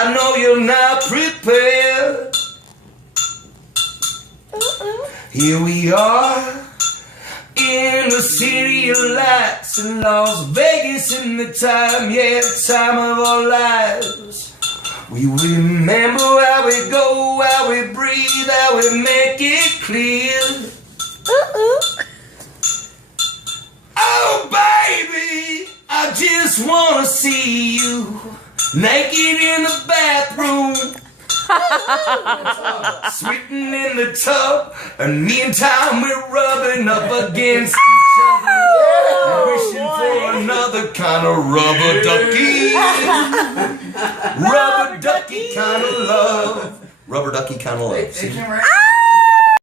I know you're not prepared. Here we are in the city of lights in Las Vegas in the time, yeah, time of our lives. We remember how we go, how we breathe, how we make it clear. Oh baby, I just wanna see you naked in the bathroom, sweating in the tub, and meantime we're rubbing up against each other, wishing for another kind of rubber ducky, rubber ducky kind of love, rubber ducky kind of love. See?